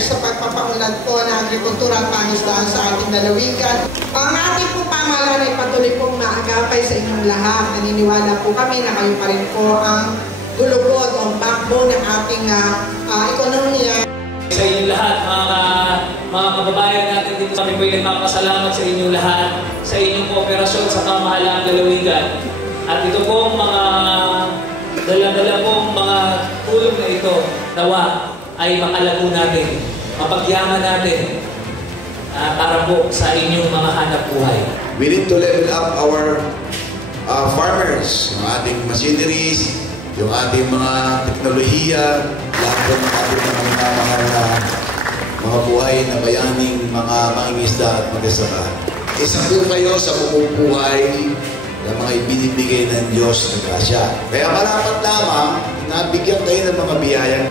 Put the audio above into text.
sa pagpapaunlad po ng agrikultura at pangisdaan sa ating lalawigan. Ang ating po pamahalaan ay patuloy pong maagapay sa inyong lahat. Naniniwala po kami na kayo pa rin po ang gulugod o backbone ng ating ekonomiya. Sa inyong lahat, mga kababayan natin dito, kami po ay nagpapasalamat sa inyong lahat sa inyong kooperasyon sa pamahalaang lalawigan. At ito pong mga dala-dala pong mga tulong na ito, nawa ay makalago natin, mapagyaman natin para po sa inyong mga hanap buhay. We need to level up our farmers, yung ating machineries, yung ating mga teknolohiya, lahat po ng ating mga minamahal na mga buhay na bayaning mga mangingisda at mag-asaka. Isa po kayo sa bumubuhay ng mga ibinibigay ng Diyos na grasya. Kaya marapat lamang na bigyan kayo ng mga biyayang